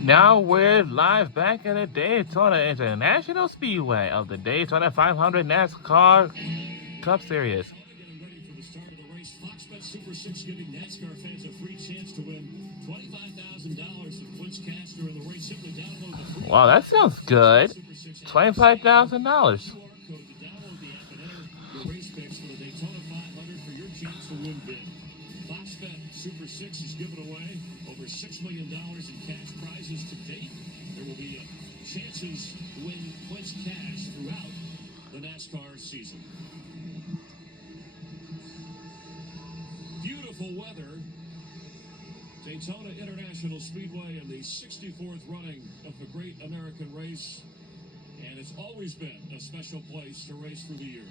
Now we're live back at the Daytona International Speedway of the Daytona 500 NASCAR Cup Series. Getting ready for the start of the race. Fox Bet Super 6 giving NASCAR fans a free chance to win $25,000 in points cash during the race. Simply download the free Wow, that sounds good. $25,000. QR code to download the app and enter your race picks for the Daytona 500 for your chance to win big. Fox Bet Super 6 is giving away over $6 million in cash prizes to date. There will be chances to win points cash throughout the NASCAR season. Beautiful weather. Daytona International Speedway in the 64th running of the Great American Race. And it's always been a special place to race through the years.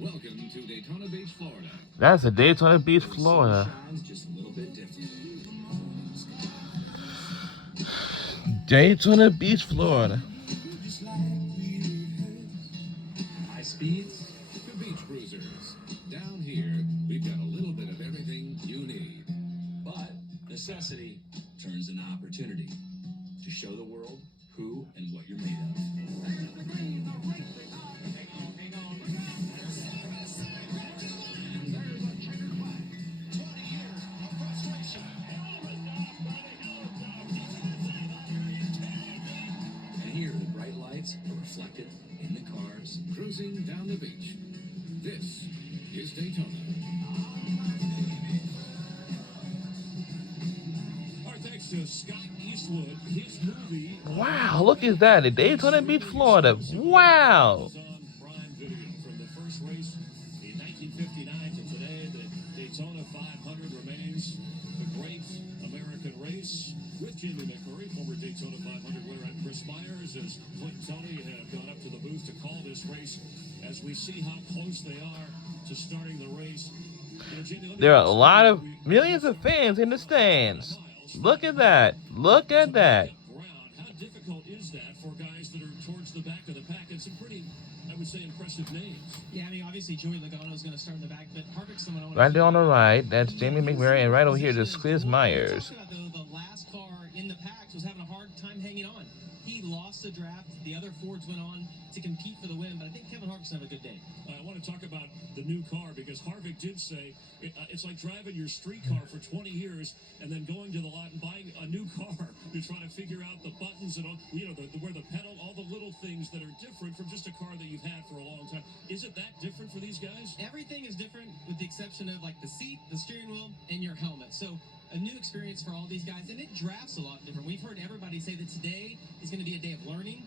Welcome to Daytona Beach, Florida. That's the Daytona Beach, Florida. Just a little bit different. Daytona Beach, Florida. High speeds to beach cruisers. Down here, we've got a little bit of everything you need. But necessity turns into opportunity to show the world who and what you're made of. And here, the bright lights are reflected in the cars. Cruising down the beach. This is Daytona. Our thanks to Scott Eastwood. His movie Wow, look at that. The Daytona Beach, Florida. Wow. was on Prime Video. From the first race in 1959 to today, the Daytona 500 remains the great American race. With Jimmy McMurray, former Daytona 500 winner, and Chris Myers, as Clint and Tony have gone up to the booth to call this race as we see how close they are to starting the race. You know, Jamie, let me There are ask a you, lot of millions of fans in the stands. Look at that. Look at that. ground. How difficult is that for guys that are towards the back of the pack? And some pretty, I would say, impressive names. Yeah, I mean, obviously, Joey Logano is going to start in the back, but Harvick's someone I want Right there on the right, that's Jamie McMurray, and right over here is Chris Myers. The last car in the packs was having a hard time hanging on. He lost the draft. The other Fords went on to compete for the win, but I think Kevin Harvick's going to have a good day. I want to talk about the new car because Harvick did say it's like driving your street car for 20 years and then going to the lot and buying a new car to try to figure out the buttons and all, you know, where the pedal, all the little things that are different from just a car that you've had for a long time. Is it that different for these guys? Everything is different with the exception of like the seat, the steering wheel, and your helmet. So a new experience for all these guys, and it drafts a lot different. We've heard everybody say that today is going to be a day of learning.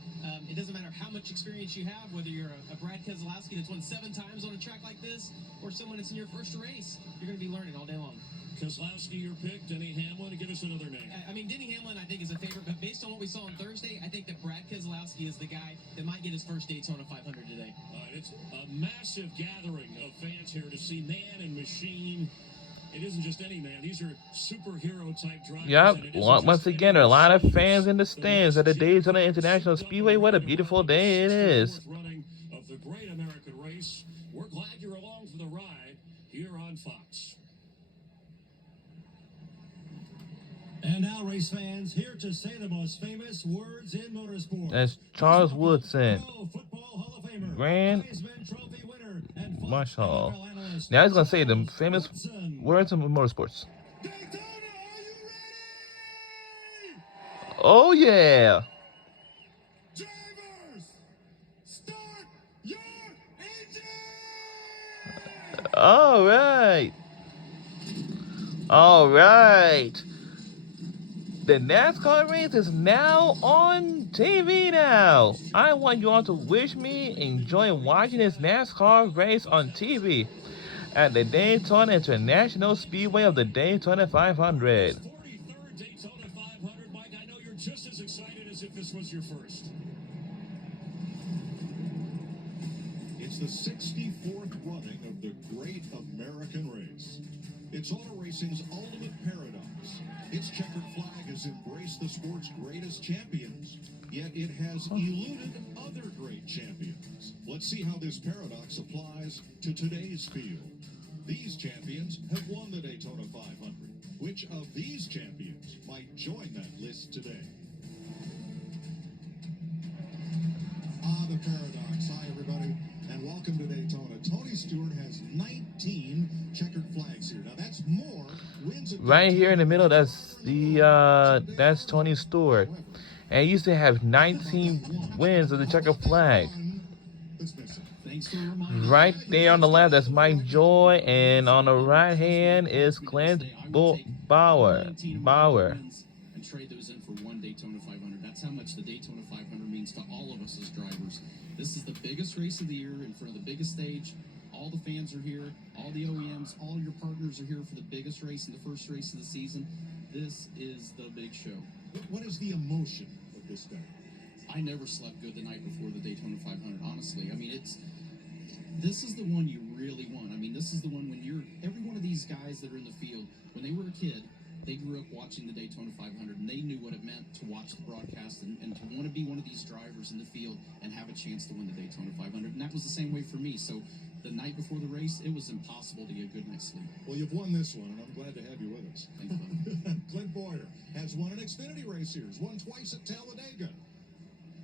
It doesn't matter how much experience you have, whether you're a Brad Keselowski that's won 7 times on a track like this, or someone that's in your first race, you're going to be learning all day long. Keselowski, your pick. Denny Hamlin, give us another name. I mean, Denny Hamlin, I think, is a favorite, but based on what we saw on Thursday, I think that Brad Keselowski is the guy that might get his first Daytona 500 today. It's a massive gathering of fans here to see man and machine. It isn't just any man. These are superhero type drivers. Yep, once again, there are a lot of fans in the stands at the Daytona International Speedway. What a beautiful day it is. Running of the Great American Race. We're glad you're along for the ride here on Fox. And now, race fans, here to say the most famous words in motorsport. That's Charles Woodson, Pro Football Hall of Famer, Grand Heisman Trophy winner, and Fox Marshall. NFL analyst Now he's going to say the famous Woodson. words of motorsports. Daytona, are you ready? Oh, yeah. Drivers, start your engine! All right. All right. The NASCAR race is now on TV now. I want you all to wish me enjoy watching this NASCAR race on TV at the Daytona International Speedway of the Daytona 500. 43rd Daytona 500. Mike, I know you're just as excited as if this was your first. It's the 64th running of the Great American Race. It's auto racing's ultimate paradox. Its checkered flag has embraced the sport's greatest champions, yet it has eluded other great champions. Let's see how this paradox applies to today's field. These champions have won the Daytona 500, which which of these champions might join that list today. The paradox. Hi, everybody, and welcome to Daytona. Tony Stewart has 19 checkered flags here. Now, that's more wins. Right here in the middle, that's Tony Stewart. And he used to have 19 wins of the checkered flag. Right there on the left, that's Mike Joy, and on the right hand is Clint Bauer. And trade those in for one Daytona 500. That's how much the Daytona 500 means to all of us as drivers. This is the biggest race of the year in front of the biggest stage. All the fans are here. All the OEMs, all your partners are here for the biggest race and the first race of the season. This is the big show. What is the emotion of this day? I never slept good the night before the Daytona 500, honestly. I mean, this is the one you really want. I mean, this is the one when every one of these guys that are in the field, when they were a kid, they grew up watching the Daytona 500, and they knew what it meant to watch the broadcast and to want to be one of these drivers in the field and have a chance to win the Daytona 500. And that was the same way for me. So the night before the race, it was impossible to get a good night's sleep. Well, you've won this one, and I'm glad to have you with us. Thanks, bud. Clint Bowyer has won an Xfinity race here. He's won twice at Talladega.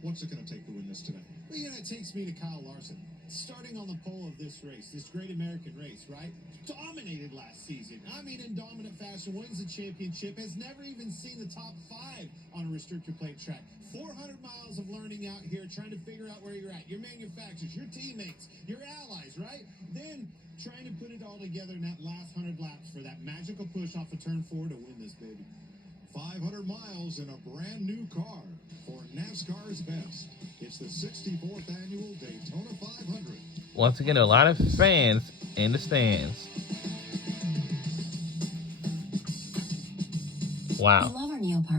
What's it going to take to win this today? Well, it takes me to Kyle Larson. Starting on the pole of this race, this great American race, right? Dominated last season. I mean, in dominant fashion, wins the championship, has never even seen the top 5 on a restrictor plate track. 400 miles of learning out here, trying to figure out where you're at. Your manufacturers, your teammates, your allies, right? Then trying to put it all together in that last 100 laps for that magical push off of turn 4 to win this baby. 500 miles in a brand new car for NASCAR's best. It's the 64th annual Daytona 500. Once again, a lot of fans in the stands. Wow. I love our new apartment.